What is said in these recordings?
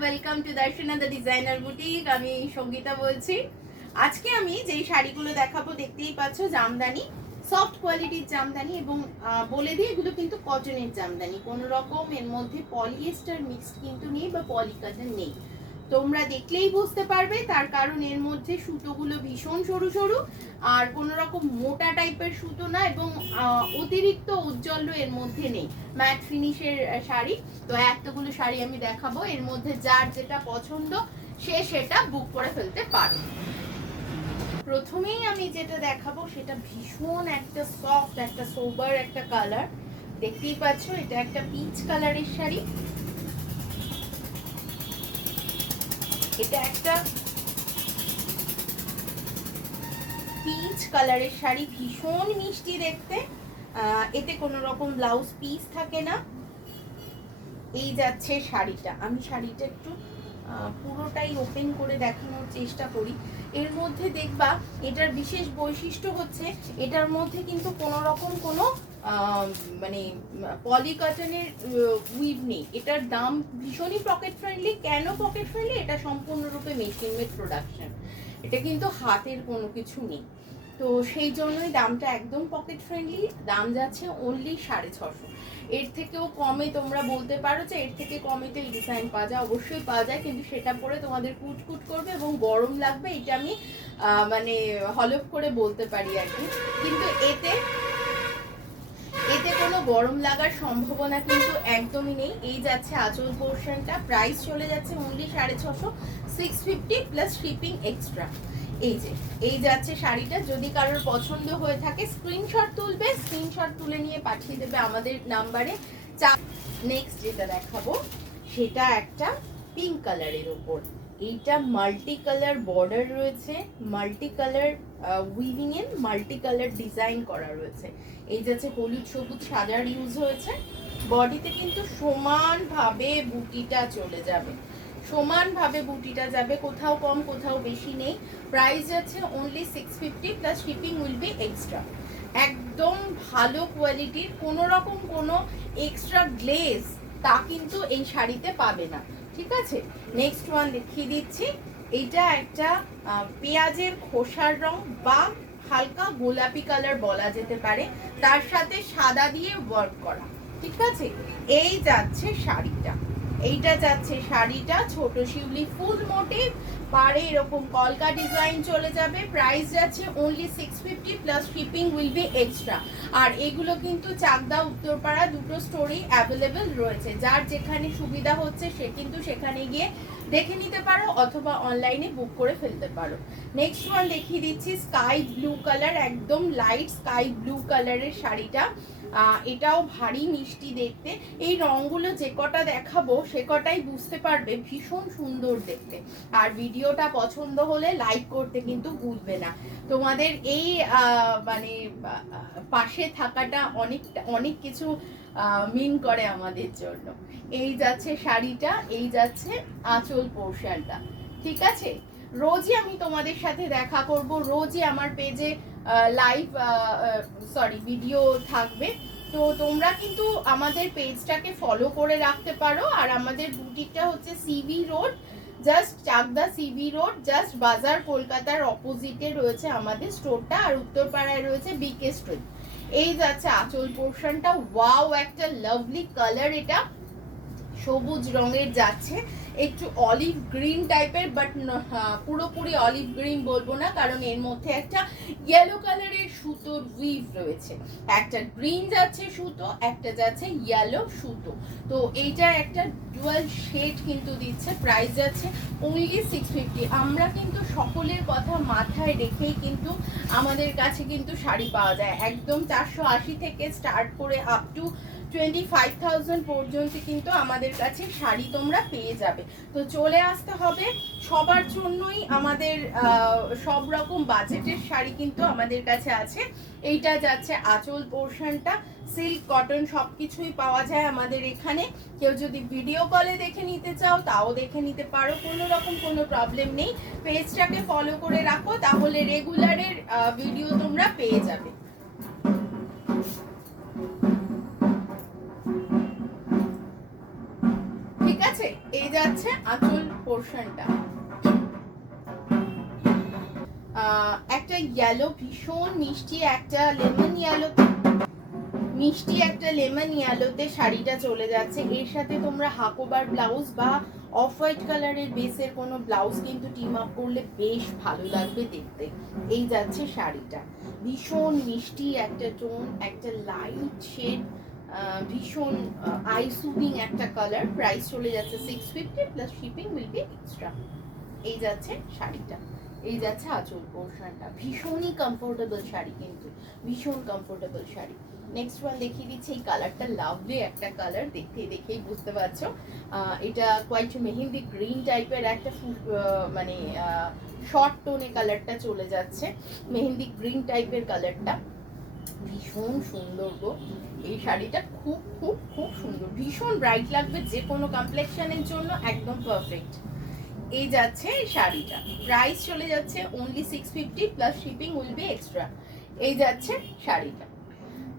Welcome to Darshana the designer boutique. আমি সঙ্গীতা বলছি। আজকে আমি যেই শাড়িগুলো দেখাবো দেখতেই পাচ্ছ, জামদানি, সফট কোয়ালিটির জামদানি এবং বলে দিই এগুলো কিন্তু কটনের জামদানি। কোনো রকম এর মধ্যে পলিয়েস্টার মিক্সড কিন্তু নেই বা পলিকটন নেই। তোমরা দেখলেই বুঝতে পারবে, তার কারণ এর মধ্যে সুতোগুলো ভীষণ সরু সরু আর কোনো রকম মোটা টাইপের সুতো না, এবং অতিরিক্ত উজ্জ্বল এর মধ্যে নেই। ম্যাট ফিনিশের শাড়ি। তো এতগুলো শাড়ি আমি দেখাবো, এর মধ্যে যার যেটা পছন্দ সে সেটা বুক করে ফেলতে পারো। প্রথমেই আমি যেটা দেখাবো সেটা ভীষণ একটা সফট, একটা সোবার একটা কালার। দেখতেই পাচ্ছ, এটা একটা পিচ কালারের শাড়ি। এটা একটা পিচ কালারের শাড়ি, ভীষণ মিষ্টি দেখতে। এতে কোনো রকম ব্লাউজ পিস থাকে না। এই যাচ্ছে শাড়িটা। আমি শাড়িটা একটু পুরোটাই ওপেন করে দেখানোর চেষ্টা করি। এর মধ্যে দেখবা এটার বিশেষ বৈশিষ্ট্য হচ্ছে এটার মধ্যে কিন্তু কোনো রকম কোনো মানে পলিকটনের উইভ নেই। এটার দাম ভীষণই পকেট ফ্রেন্ডলি। কেন পকেট ফ্রেন্ডলি? এটা সম্পূর্ণরূপে মেশিন মেড প্রোডাকশন, এটা কিন্তু হাতের কোনো কিছু নেই। তো সেই জন্যই দামটা একদম পকেট ফ্রেন্ডলি। দাম যাচ্ছে অনলি 650। এর থেকেও কমে তোমরা বলতে পারো যে এর থেকে কমে তো এই ডিজাইন পাওয়া যায়, অবশ্যই পাওয়া যায়, কিন্তু সেটা পরে তোমাদের কুটকুট করবে এবং গরম লাগবে, এটা আমি মানে হলফ করে বলতে পারি আর কি। কিন্তু এতে কোনো গরম লাগার সম্ভাবনা কিন্তু একদমই নেই। এই যাচ্ছে আঁচল পোর্শনটা, প্রাইস চলে যাচ্ছে অনলি 650, 650 প্লাস শিপিং এক্সট্রা। এই যাচ্ছে শাড়িটা। যদি কারোর পছন্দ হয়ে থাকে স্ক্রিনশট তুলবে, স্ক্রিনশট তুলে নিয়ে পাঠিয়ে দেবে আমাদের নাম্বারে। নেক্সট যেটা দেখাবো সেটা একটা পিঙ্ক কালারের উপর। এইটা মাল্টি কালার বর্ডার রয়েছে, মাল্টি কালার উইভিং এর মাল্টি কালার ডিজাইন করা রয়েছে। এই যাচ্ছে হলুদ সবুজ সাদার ইউজ হয়েছে। বডিতে কিন্তু সমানভাবে বুটিটা চলে যাবে, সমানভাবে বুটিটা যাবে, কোথাও কম কোথাও বেশি নেই। প্রাইস যাচ্ছে only 650 plus shipping will be extra. একদম ভালো কোয়ালিটির, কোনো রকম কোনো এক্সট্রা গ্লেজ তা কিন্তু এই শাড়িতে পাবে না, ঠিক আছে। নেক্সট ওয়ান দেখিয়ে দিচ্ছি। এইটা একটা পেঁয়াজের খোসার রং বা হালকা গোলাপি কালার বলা যেতে পারে, তার সাথে সাদা দিয়ে ওয়ার্ক করা, ঠিক আছে। এই যাচ্ছে শাড়িটা। এইটা যাচ্ছে শাড়িটা, ছোট শিউলি ফুল মোটিভ, পাড়ে এরকম কলকা ডিজাইন চলে যাবে। প্রাইস যাচ্ছে only 650 plus shipping will be extra. আর এগুলো কিন্তু চাকদা উত্তরপাড়া দুটো স্টোরি অ্যাভেলেবেল রয়েছে। যার যেখানে সুবিধা হচ্ছে সে কিন্তু সেখানে গিয়ে দেখে নিতে পারো অথবা অনলাইনে বুক করে ফেলতে পারো। নেক্সট ওয়ান দেখিয়ে দিচ্ছি, স্কাই ব্লু কালার, একদম লাইট স্কাই ব্লু কালারের শাড়িটা। এটাও ভারী মিষ্টি দেখতে। এই রঙগুলো যে কটা দেখাবো সে কটাই বুঝতে পারবে ভীষণ সুন্দর দেখতে। আর ভিডিওটা পছন্দ হলে লাইক করতে কিন্তু ভুলবে না। তোমাদের এই মানে পাশে থাকাটা অনেক কিছু মিন করে আমাদের জন্য। এই যাচ্ছে শাড়িটা, এই যাচ্ছে আঁচল পোর্শনটা, ঠিক আছে। রোজই আমি তোমাদের সাথে দেখা করব, রোজই আমার পেজে লাইভ ভিডিও থাকবে। তো তোমরা কিন্তু আমাদের পেজটাকে ফলো করে রাখতে পারো। আর আমাদের বুটিকটা হচ্ছে CV road, just Chakdah CV road, just বাজার কলকাতার অপোজিটে রয়েছে আমাদের স্টোরটা। আর উত্তরপাড়ায় রয়েছে বিকে স্ট্রিট। এই যাচ্ছে আঁচল পোর্শনটা। ওয়াও, একটা লাভলি কালার। এটা সবুজ রঙের যাচ্ছে, একটু অলিভ গ্রিন টাইপের, বাট পুরোপুরি অলিভ গ্রিন বলবো না, কারণ এর মধ্যে একটা ইয়েলো কালারের সুতোর উইভ রয়েছে। একটা গ্রিন যাচ্ছে সুতো, একটা যাচ্ছে ইয়েলো সুতো। তো এইটা একটা ডুয়াল শেড কিন্তু দিচ্ছে। প্রাইস যাচ্ছে অনলি 650। আমরা কিন্তু সকলের কথা মাথায় রেখেই কিন্তু আমাদের কাছে কিন্তু শাড়ি পাওয়া যায়। একদম 480 থেকে স্টার্ট করে আপ টু 25,000 পর্যন্ত কিন্তু আমাদের কাছে শাড়ি তোমরা পেয়ে যাবে। তো চলে আসতে হবে, সবার জন্যই আমাদের সব রকম বাজেটের শাড়ি কিন্তু আমাদের কাছে আছে। এইটা যাচ্ছে আঁচল পোর্শনটা, সিল্ক কটন সবকিছুই পাওয়া যায় আমাদের এখানে। কেউ যদি ভিডিও কলে দেখে নিতে চাও তাও দেখে নিতে পারো, কোনো রকম কোনো প্রবলেম নেই। পেজটাকে ফলো করে রাখো, তাহলে রেগুলারের ভিডিও তোমরা পেয়ে যাবে। এই যাচ্ছে আঁচল পোর্শনটা একটা ইয়েলো, ভীষণ মিষ্টি একটা লেমন ইয়েলো, মিষ্টি একটা লেমন ইয়েলোতে শাড়িটা চলে যাচ্ছে। এর সাথে তোমরা হাকোবার ব্লাউজ বা অফ হোয়াইট কালারের বেসের কোনো ব্লাউজ কিন্তু টিম আপ করলে বেশ ভালো লাগবে দেখতে। এই যাচ্ছে শাড়িটা, ভীষণ মিষ্টি একটা টোন, একটা লাইট শেড, ভীষণ আই সুদিং একটা কালার। প্রাইস চলে যাচ্ছে 650 plus shipping will be extra. এই যাচ্ছে শাড়িটা, এই যাচ্ছে আঁচল পোর্শনটা, ভীষণই কমফোর্টেবল শাড়ি, কিন্তু ভীষণ কমফোর্টেবল শাড়ি। নেক্সট ওয়ান দেখিয়ে দিচ্ছি, এই কালারটা লাভলি একটা কালার, দেখেই বুঝতে পারছো। এটা কোয়াইট মেহেন্দি গ্রিন টাইপের একটা মানে শর্ট টোনে কালারটা চলে যাচ্ছে, মেহেন্দি গ্রিন টাইপের কালারটা, ভীষণ সুন্দর গো। এই শাড়িটা খুব খুব খুব সুন্দর, ভীষণ ব্রাইট লাগবে যে কোনো কমপ্লেকশনের জন্য, একদম পারফেক্ট। এই যাচ্ছে শাড়িটা, প্রাইস চলে যাচ্ছে only 650 plus shipping will be extra. এই যাচ্ছে শাড়িটা।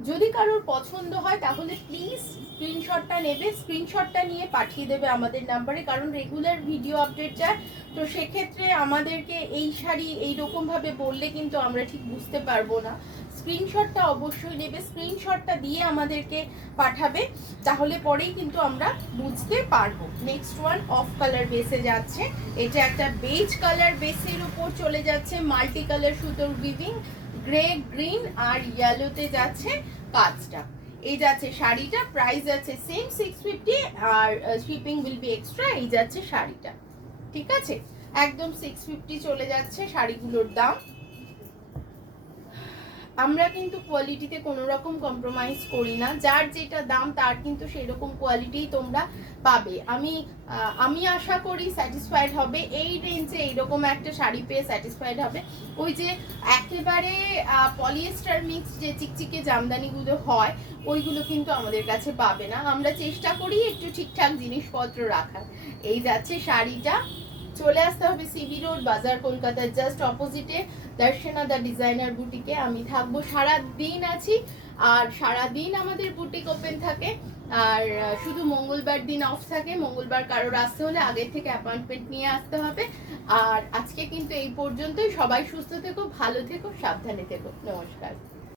যদি কারোর পছন্দ হয় তাহলে প্লিজ স্ক্রিনশটটা নেবে, স্ক্রিনশটটা নিয়ে পাঠিয়ে দেবে আমাদের নাম্বারে, কারণ রেগুলার ভিডিও আপডেট যায়, তো সেক্ষেত্রে আমাদেরকে এই শাড়ি এইরকমভাবে বললে কিন্তু আমরা ঠিক বুঝতে পারবো না। স্ক্রিনশটটা অবশ্যই নেবে, স্ক্রিনশটটা দিয়ে আমাদেরকে পাঠাবে, তাহলে পরেই কিন্তু আমরা বুঝতে পারবো। নেক্সট ওয়ান অফ কালার বেসে যাচ্ছে, এটা একটা বেজ কালার বেসের উপর চলে যাচ্ছে, মাল্টি কালার সুতোর উইভিং, গ্রে, গ্রিন আর ইয়েলোতে যাচ্ছে কাজটা। এই যাচ্ছে শাড়িটা, প্রাইস যাচ্ছে সেম 650 আর শিপিং উইল বি এক্সট্রা। এই যাচ্ছে শাড়িটা, ঠিক আছে, একদম 650 চলে যাচ্ছে শাড়িগুলোর দাম। আমরা কিন্তু কোয়ালিটিতে কোনো রকম কম্প্রোমাইজ করি না, যার যেটা দাম তার কিন্তু সেরকম কোয়ালিটি তোমরা পাবে। আমি আশা করি স্যাটিসফাইড হবে, এই রেঞ্জে এইরকম একটা শাড়ি পেয়ে স্যাটিসফাইড হবে। ওই যে একেবারে পলিয়েস্টার মিক্স যে চিকচিকে জামদানিগুলো হয়, ওইগুলো কিন্তু আমাদের কাছে পাবে না। আমরা চেষ্টা করি একটু ঠিকঠাক জিনিসপত্র রাখার। এই যাচ্ছে শাড়িটা, চলে আসতে হবে সিবি রোড, বাজার, কলকাতার জাস্ট অপোজিটে দর্শনা দ্য ডিজাইনার বুটিকে। আমি থাকবো সারা দিন, আছি, আর সারা দিন আমাদের বুটিক ওপেন থাকে, আর শুধু মঙ্গলবার দিন অফ থাকে। মঙ্গলবার কারোর আসতে হলে আগের থেকে অ্যাপয়েন্টমেন্ট নিয়ে আসতে হবে। আর আজকে কিন্তু এই পর্যন্তই, সবাই সুস্থ থেকো, ভালো থেকো, সাবধানে থেকো, নমস্কার।